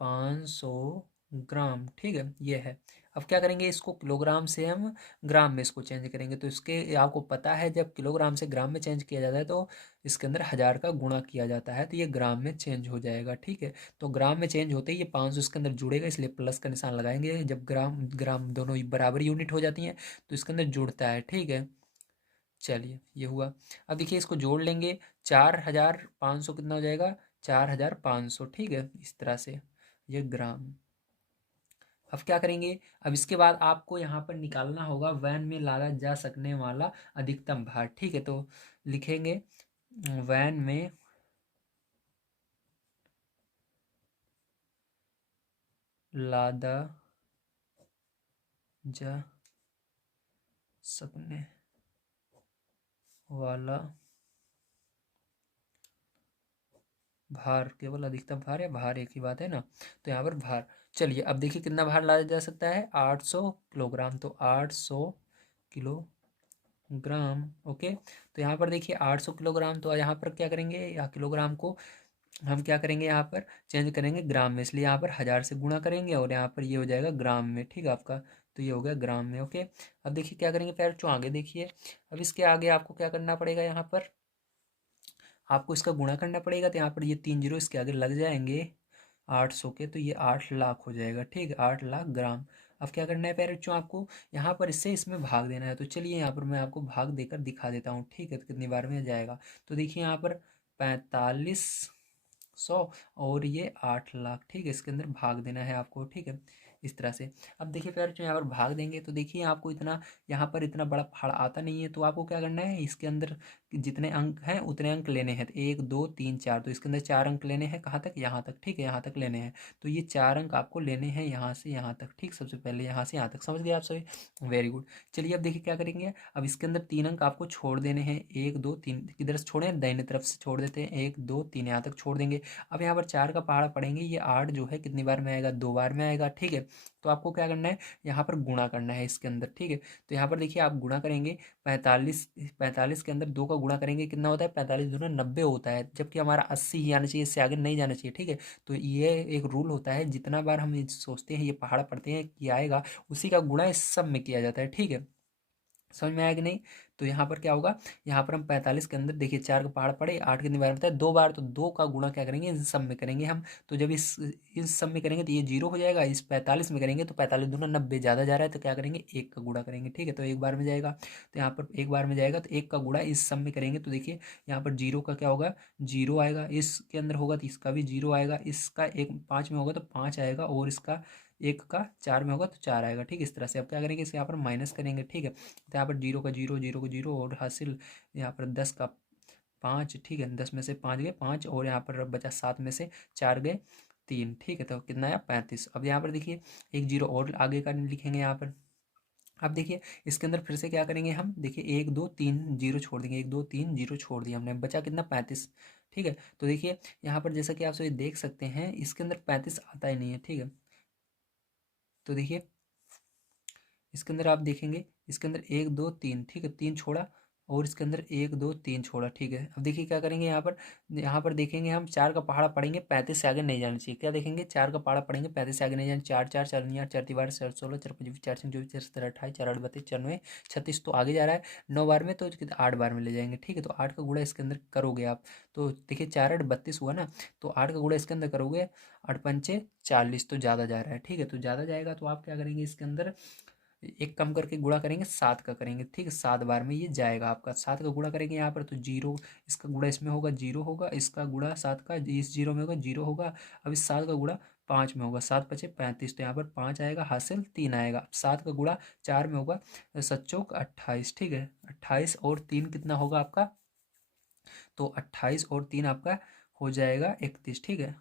500 ग्राम, ठीक है, ये है। अब क्या करेंगे, इसको किलोग्राम से हम ग्राम में इसको चेंज करेंगे, तो इसके आपको पता है जब किलोग्राम से ग्राम में चेंज किया जाता है तो इसके अंदर 1000 का गुणा किया जाता है, तो ये ग्राम में चेंज हो जाएगा, ठीक है। तो ग्राम में चेंज होते ही ये 500 इसके अंदर जुड़ेगा, इसलिए प्लस का निशान लगाएंगे, जब ग्राम ग्राम दोनों बराबर यूनिट हो जाती हैं तो इसके अंदर जुड़ता है, ठीक है। चलिए, ये हुआ। अब देखिए इसको जोड़ लेंगे, 4500 कितना हो जाएगा, 4500, ठीक है, इस तरह से ये ग्राम। अब क्या करेंगे, अब इसके बाद आपको यहाँ पर निकालना होगा वैन में लादा जा सकने वाला अधिकतम भार, ठीक है, तो लिखेंगे वैन में लादा जा सकने वाला भार, केवल अधिकतम भार या भार एक ही बात है ना, तो यहाँ पर भार। चलिए अब देखिए कितना भार लाया जा सकता है, 800 किलोग्राम, तो 800 किलोग्राम। ओके, तो यहाँ पर देखिए 800 किलोग्राम, तो यहाँ पर क्या करेंगे, या किलोग्राम को हम क्या करेंगे, यहाँ पर चेंज करेंगे ग्राम में, इसलिए यहाँ पर 1000 से गुणा करेंगे और यहाँ पर ये हो जाएगा ग्राम में, ठीक है आपका, तो ये हो गया ग्राम में। ओके, अब देखिए क्या करेंगे पैर चो आगे देखिए, अब इसके आगे आपको क्या करना पड़ेगा, यहाँ पर आपको इसका गुणा करना पड़ेगा, तो यहाँ पर ये 3 जीरो इसके आगे लग जाएंगे 800 के, तो ये 8 लाख हो जाएगा, ठीक है, 8 लाख ग्राम। अब क्या करना है पैरेंट्स, आपको यहाँ पर इससे इसमें भाग देना है, तो चलिए यहाँ पर मैं आपको भाग देकर दिखा देता हूँ, ठीक है, तो कितनी बार में जाएगा, तो देखिए यहाँ पर 4500 और ये 8 लाख, ठीक है, इसके अंदर भाग देना है आपको, ठीक है, इस तरह से। अब देखिए प्यारे जो यहाँ पर भाग देंगे तो देखिए आपको इतना, यहाँ पर इतना बड़ा पहाड़ आता नहीं है, तो आपको क्या करना है, इसके अंदर जितने अंक हैं उतने अंक लेने हैं, तो 1 2 3 4, तो इसके अंदर 4 अंक लेने हैं, कहाँ तक, यहाँ तक, ठीक है, यहाँ तक लेने हैं, तो ये 4 अंक आपको लेने हैं यहाँ से यहाँ तक, ठीक, सबसे पहले यहाँ से यहाँ तक, समझ गए आप सभी, वेरी गुड। चलिए अब देखिए क्या करेंगे, अब इसके अंदर 3 अंक आपको छोड़ देने हैं, 1 2 3, किधर से छोड़े, दाहिने तरफ से छोड़ देते हैं, 1 2 3 यहाँ तक छोड़ देंगे। अब यहाँ पर 4 का पहाड़ा पड़ेंगे, ये 8 जो है कितनी बार में आएगा, 2 बार में आएगा, ठीक है, तो आपको क्या करना है, यहाँ पर गुणा करना है इसके अंदर, ठीक है, तो यहाँ पर देखिए आप गुणा करेंगे, 45 के अंदर 2 का गुणा करेंगे, कितना होता है, 45 दूना 90 होता है, जबकि हमारा 80 ही आना चाहिए, इससे आगे नहीं जाना चाहिए, ठीक है, तो ये एक रूल होता है, जितना बार हम ये सोचते हैं ये पहाड़ पढ़ते हैं कि आएगा, उसी का गुणा इस सब में किया जाता है, ठीक है, समझ में आया कि नहीं। तो यहाँ पर क्या होगा, यहाँ पर हम 45 के अंदर देखिए 4 का पहाड़ पड़े, 8 कितनी बार बताया, 2 बार, तो 2 का गुणा क्या करेंगे, इन सब में करेंगे हम, तो जब इस सब में करेंगे तो ये 0 हो जाएगा, इस 45 में करेंगे तो 45 दूना 90 ज़्यादा जा रहा है, तो क्या करेंगे, 1 का गुणा करेंगे, ठीक है, तो 1 बार में जाएगा, तो यहाँ पर 1 बार में जाएगा, तो 1 का गुणा इस सब में करेंगे, तो देखिए यहाँ पर 0 का क्या होगा, 0 आएगा, इसके अंदर होगा तो इसका भी 0 आएगा, इसका एक 5 में होगा तो 5 आएगा, और इसका 1 का 4 में होगा तो 4 आएगा, ठीक है, इस तरह से। अब क्या करेंगे, इसे यहाँ पर माइनस करेंगे, ठीक है, तो यहाँ पर 0 का 0, 0 का 0, और हासिल यहाँ पर 10 का 5, ठीक है, 10 में से 5 गए 5, और यहाँ पर बचा 7 में से 4 गए 3, ठीक है, तो कितना आया 35। अब यहाँ पर देखिए एक 0 और आगे का लिखेंगे यहाँ पर। अब देखिए इसके अंदर फिर से क्या करेंगे हम, देखिए 1 2 3 0 छोड़ देंगे, 1 2 3 0 छोड़ दिया हमने, बचा कितना 35, ठीक है, तो देखिए यहाँ पर जैसा कि आप सभी देख सकते हैं इसके अंदर 35 आता ही नहीं है, ठीक है, तो देखिए इसके अंदर आप देखेंगे, इसके अंदर 1 2 3, ठीक है, 3 छोड़ा, और इसके अंदर 1 2 3 छोड़ा, ठीक है। अब देखिए क्या करेंगे, यहाँ पर देखेंगे हम 4 का पहाड़ा पढ़ेंगे, 35 से आगे नहीं जाना चाहिए, क्या देखेंगे, 4 का पहाड़ा पढ़ेंगे, 35 से आगे नहीं जाना, 4 4 4 8 4 3 12 4 16 4 5 4 6 24 4 17 28 4 8 32 94 36, तो आगे जा रहा है 9 बार में, तो 8 बार में ले जाएंगे, ठीक है, तो 8 का गुणा इसके अंदर करोगे आप, तो देखिए 4 8 32 हुआ ना, तो 8 का गुणा इसके अंदर करोगे, 8 पंचे 40, तो ज़्यादा जा रहा है, ठीक है, तो ज़्यादा जाएगा तो आप क्या करेंगे, इसके अंदर एक कम करके गुणा करेंगे, 7 का करेंगे, ठीक है, 7 बार में ये जाएगा आपका, 7 का गुणा करेंगे यहाँ पर, तो 0, इसका गुणा इसमें होगा 0 होगा, इसका गुणा 7 का इस 0 में होगा 0 होगा, अब इस 7 का गुणा 5 में होगा, 7 पचे 35, तो यहाँ पर 5 आएगा, हासिल 3 आएगा, 7 का गुणा 4 में होगा, 7 चौक 28, ठीक है, 28 और 3 कितना होगा आपका, तो 28 और 3 आपका हो जाएगा 31, ठीक है,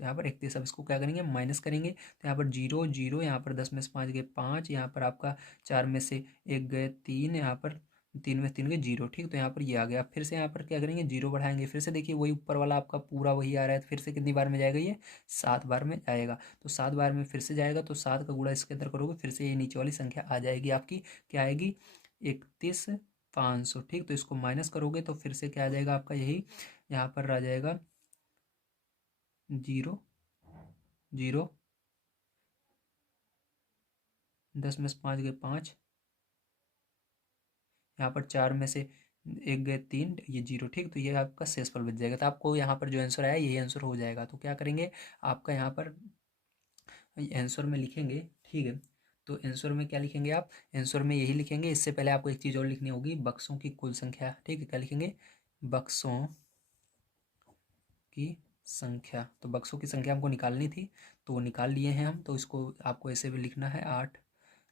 तो यहाँ पर 31। अब इसको क्या करेंगे, माइनस करेंगे, तो यहाँ पर 0 0, यहाँ पर 10 में से 5 गए 5, यहाँ पर आपका 4 में से 1 गए 3, यहाँ पर 3 में से 3 गए 0, ठीक, तो यहाँ पर ये आ गया। फिर से यहाँ पर क्या करेंगे, 0 बढ़ाएंगे, फिर से देखिए वही ऊपर वाला आपका पूरा वही आ रहा है, तो फिर से कितनी बार में जाएगा, ये 7 बार में जाएगा, तो 7 बार में फिर से जाएगा, तो 7 का गुणा इसके अंदर करोगे, फिर से ये नीचे वाली संख्या आ जाएगी आपकी, क्या आएगी, 31,500, ठीक, तो इसको माइनस करोगे तो फिर से क्या आ जाएगा आपका, यही यहाँ पर आ जाएगा 0 0, 10 में से 5 गए 5, यहाँ पर 4 में से 1 गए 3, ये 0, ठीक, तो ये आपका शेषफल बच जाएगा, तो आपको यहाँ पर जो आंसर आया यही आंसर हो जाएगा। तो क्या करेंगे, आपका यहाँ पर आंसर में लिखेंगे, ठीक है, तो आंसर में क्या लिखेंगे आप, आंसर में यही लिखेंगे, इससे पहले आपको एक चीज़ और लिखनी होगी, बक्सों की कुल संख्या, ठीक है, क्या लिखेंगे, बक्सों की संख्या, तो बक्सों की संख्या हमको निकालनी थी, तो वो निकाल लिए हैं हम, तो इसको आपको ऐसे भी लिखना है, 8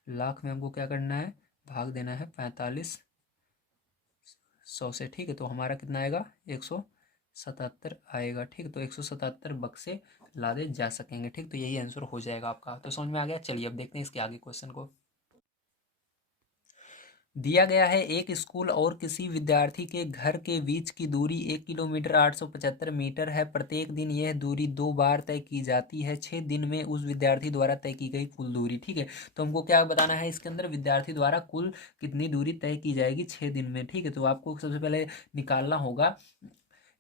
लाख में हमको क्या करना है, भाग देना है 4500 से, ठीक है, तो हमारा कितना आएगा, 177 आएगा, ठीक, तो 177 बक्से लादे जा सकेंगे, ठीक, तो यही आंसर हो जाएगा आपका। तो समझ में आ गया। चलिए अब देखते हैं इसके आगे क्वेश्चन को। दिया गया है एक स्कूल और किसी विद्यार्थी के घर के बीच की दूरी 1 किलोमीटर 875 मीटर है। प्रत्येक दिन यह दूरी 2 बार तय की जाती है। 6 दिन में उस विद्यार्थी द्वारा तय की गई कुल दूरी। ठीक है, तो हमको क्या बताना है इसके अंदर, विद्यार्थी द्वारा कुल कितनी दूरी तय की जाएगी 6 दिन में। ठीक है, तो आपको सबसे पहले निकालना होगा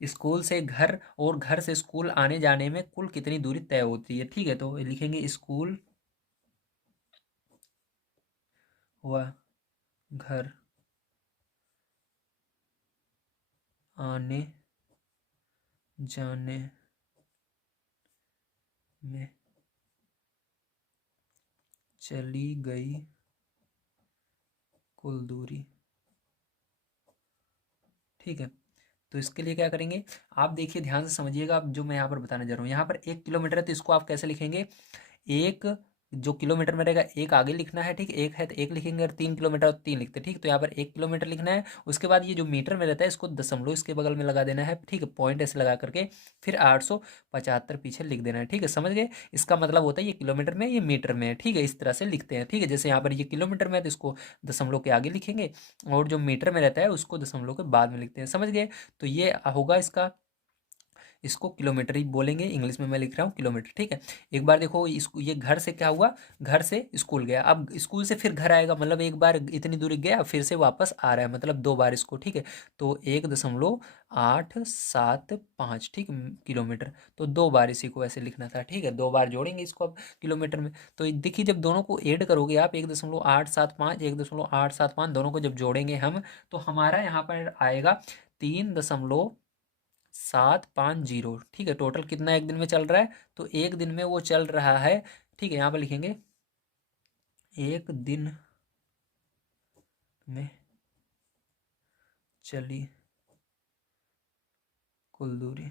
स्कूल से घर और घर से स्कूल आने जाने में कुल कितनी दूरी तय होती है। ठीक है, तो लिखेंगे स्कूल व घर आने जाने में चली गई कुल दूरी। ठीक है, तो इसके लिए क्या करेंगे, आप देखिए ध्यान से समझिएगा। आप जो मैं यहाँ पर बताने जा रहा हूँ, यहाँ पर 1 किलोमीटर है तो इसको आप कैसे लिखेंगे, एक जो किलोमीटर में रहेगा एक आगे लिखना है। ठीक, एक है तो एक लिखेंगे, और 3 किलोमीटर तो 3 लिखते हैं। ठीक, तो यहाँ पर 1 किलोमीटर लिखना है। उसके बाद ये जो मीटर में रहता है इसको दशमलव इसके बगल में लगा देना है। ठीक है, पॉइंट ऐसे लगा करके फिर 875 पीछे लिख देना है। ठीक है, समझ गए, इसका मतलब होता है ये किलोमीटर में, ये मीटर में है। ठीक है, इस तरह से लिखते हैं। ठीक है, जैसे यहाँ पर ये किलोमीटर में है तो इसको दशमलव के आगे लिखेंगे, और जो मीटर में रहता है उसको दशमलव के बाद में लिखते हैं। समझ गए, तो ये होगा इसका, इसको किलोमीटर ही बोलेंगे, इंग्लिश में मैं लिख रहा हूँ किलोमीटर। ठीक है, एक बार देखो ये घर से क्या हुआ, घर से स्कूल गया, अब स्कूल से फिर घर आएगा, मतलब एक बार इतनी दूरी गया फिर से वापस आ रहा है, मतलब 2 बार इसको। ठीक है, तो 1.875, ठीक, किलोमीटर, तो 2 बार इसी को ऐसे लिखना था। ठीक है, 2 बार जोड़ेंगे इसको अब किलोमीटर में। तो देखिए जब दोनों को ऐड करोगे आप, 1.875 1.875 दोनों को जब जोड़ेंगे हम, तो हमारा यहाँ पर आएगा 3.750। ठीक है, टोटल कितना एक दिन में चल रहा है, तो एक दिन में वो चल रहा है। ठीक है, यहाँ पर लिखेंगे एक दिन में चली कुल दूरी।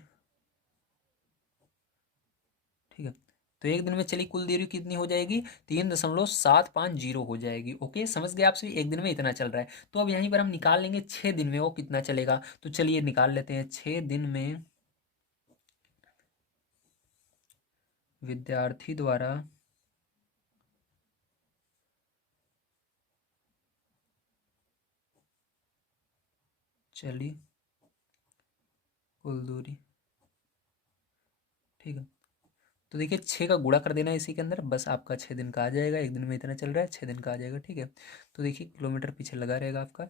ठीक है, तो एक दिन में चली कुल दूरी कितनी हो जाएगी, 3.750 हो जाएगी। ओके, समझ गए आप सभी, एक दिन में इतना चल रहा है। तो अब यहीं पर हम निकाल लेंगे 6 दिन में वो कितना चलेगा। तो चलिए निकाल लेते हैं, 6 दिन में विद्यार्थी द्वारा चली कुल दूरी। ठीक है, तो देखिए 6 का गुणा कर देना है इसी के अंदर, बस आपका 6 दिन का आ जाएगा। एक दिन में इतना चल रहा है, 6 दिन का आ जाएगा। ठीक है, तो देखिए किलोमीटर पीछे लगा रहेगा आपका।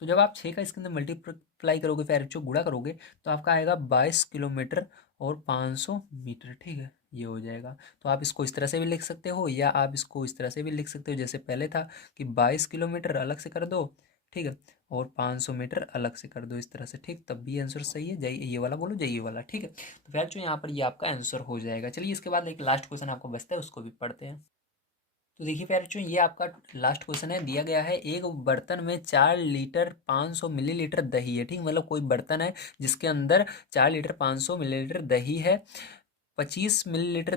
तो जब आप 6 का इसके अंदर मल्टीप्लाई करोगे, फिर जो गुणा करोगे, तो आपका आएगा 22 किलोमीटर और 500 मीटर। ठीक है, ये हो जाएगा। तो आप इसको इस तरह से भी लिख सकते हो, या आप इसको इस तरह से भी लिख सकते हो जैसे पहले था कि 22 किलोमीटर अलग से कर दो। ठीक है, और 500 मीटर अलग से कर दो, इस तरह से। ठीक, तब भी आंसर सही है, जाइए ये वाला बोलो, जाइए ये वाला। ठीक है, तो फिर जो यहाँ पर ये आपका आंसर हो जाएगा। चलिए इसके बाद एक लास्ट क्वेश्चन आपको बचता है, उसको भी पढ़ते हैं। तो देखिए प्यारे बच्चों, ये आपका लास्ट क्वेश्चन है। दिया गया है एक बर्तन में 4 लीटर 500 मिलीलीटर दही है। ठीक, मतलब कोई बर्तन है जिसके अंदर 4 लीटर 500 मिलीलीटर दही है। 25 मिलीलीटर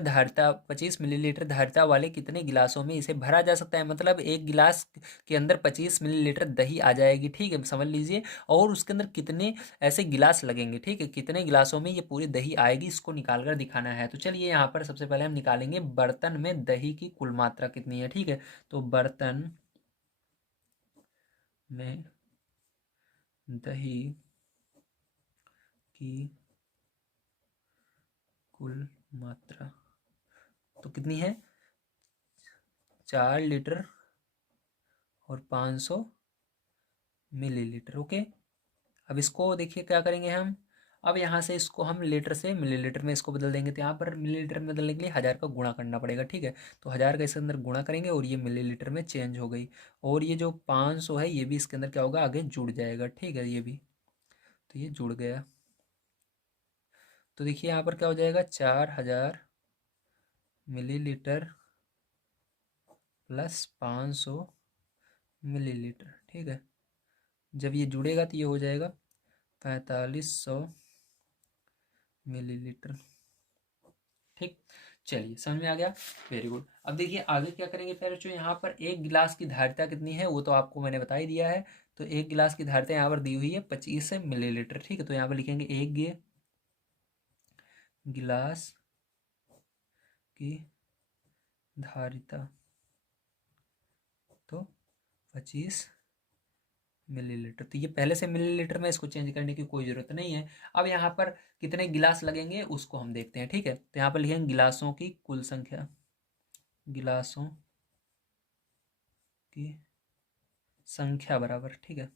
धारिता वाले कितने गिलासों में इसे भरा जा सकता है, मतलब एक गिलास के अंदर 25 मिलीलीटर दही आ जाएगी। ठीक है, समझ लीजिए, और उसके अंदर कितने ऐसे गिलास लगेंगे। ठीक है, कितने गिलासों में ये पूरी दही आएगी, इसको निकाल कर दिखाना है। तो चलिए यहाँ पर सबसे पहले हम निकालेंगे बर्तन में दही की कुल मात्रा कितनी है। ठीक है, तो बर्तन में दही की कुल मात्रा तो कितनी है, 4 लीटर और 500 मिलीलीटर। ओके, अब इसको देखिए क्या करेंगे हम, अब यहाँ से इसको हम लीटर से मिलीलीटर में इसको बदल देंगे। तो यहाँ पर मिलीलीटर में बदलने के लिए 1000 का गुणा करना पड़ेगा। ठीक है, तो 1000 का इसके अंदर गुणा करेंगे और ये मिलीलीटर में चेंज हो गई, और ये जो 500 है ये भी इसके अंदर क्या होगा, आगे जुड़ जाएगा। ठीक है, ये भी, तो ये जुड़ गया। तो देखिए यहाँ पर क्या हो जाएगा, 4000 मिलीलीटर प्लस 500 मिलीलीटर। ठीक है, जब ये जुड़ेगा तो ये हो जाएगा 4500 मिलीलीटर। ठीक, चलिए समझ में आ गया, वेरी गुड। अब देखिए आगे क्या करेंगे फिर, जो यहाँ पर एक गिलास की धारिता कितनी है वो तो आपको मैंने बता ही दिया है। तो एक गिलास की धारिता यहाँ पर दी हुई है 25 मिलीलीटर। ठीक है, तो यहाँ पर लिखेंगे एक गिलास की धारिता तो 25 मिलीलीटर। तो ये पहले से मिलीलीटर में, इसको चेंज करने की कोई ज़रूरत नहीं है। अब यहाँ पर कितने गिलास लगेंगे उसको हम देखते हैं, ठीक है। तो यहाँ पर लिखेंगे गिलासों की कुल संख्या, गिलासों की संख्या बराबर, ठीक है।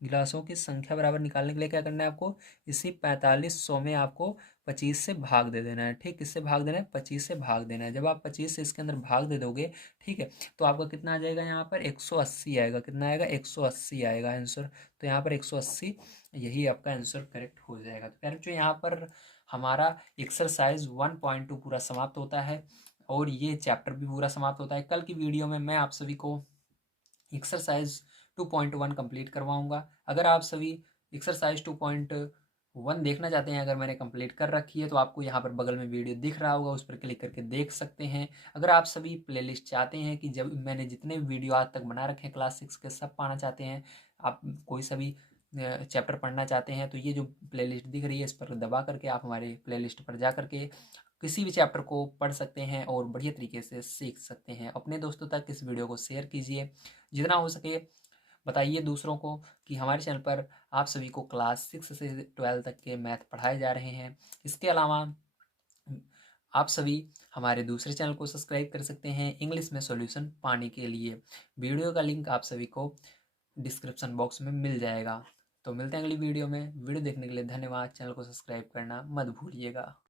गिलासों की संख्या बराबर निकालने के लिए क्या करना है आपको, इसी 4500 में आपको 25 से भाग दे देना है, ठीक। किससे भाग देना है, 25 से भाग देना है। जब आप 25 से इसके अंदर भाग दे दोगे, ठीक है, तो आपका कितना आ जाएगा, यहाँ पर 180 आएगा। कितना आएगा, 180 आएगा आंसर। तो यहाँ पर 180, यही आपका आंसर करेक्ट हो जाएगा। तो करेक्ट, जो यहाँ पर हमारा एक्सरसाइज 1.2 पूरा समाप्त होता है और ये चैप्टर भी पूरा समाप्त होता है। कल की वीडियो में मैं आप सभी को एक्सरसाइज 2.1 कंप्लीट करवाऊंगा। अगर आप सभी एक्सरसाइज 2.1 देखना चाहते हैं, अगर मैंने कंप्लीट कर रखी है, तो आपको यहाँ पर बगल में वीडियो दिख रहा होगा, उस पर क्लिक करके देख सकते हैं। अगर आप सभी प्लेलिस्ट चाहते हैं कि जब मैंने जितने वीडियो आज तक बना रखे हैं क्लास 6 के, सब पाना चाहते हैं, आप कोई सभी चैप्टर पढ़ना चाहते हैं, तो ये जो प्लेलिस्ट दिख रही है, इस पर दबा करके आप हमारे प्लेलिस्ट पर जा करके किसी भी चैप्टर को पढ़ सकते हैं और बढ़िया तरीके से सीख सकते हैं। अपने दोस्तों तक इस वीडियो को शेयर कीजिए, जितना हो सके बताइए दूसरों को कि हमारे चैनल पर आप सभी को क्लास 6 से 12 तक के मैथ पढ़ाए जा रहे हैं। इसके अलावा आप सभी हमारे दूसरे चैनल को सब्सक्राइब कर सकते हैं इंग्लिश में सॉल्यूशन पाने के लिए। वीडियो का लिंक आप सभी को डिस्क्रिप्शन बॉक्स में मिल जाएगा। तो मिलते हैं अगली वीडियो में। वीडियो देखने के लिए धन्यवाद। चैनल को सब्सक्राइब करना मत भूलिएगा।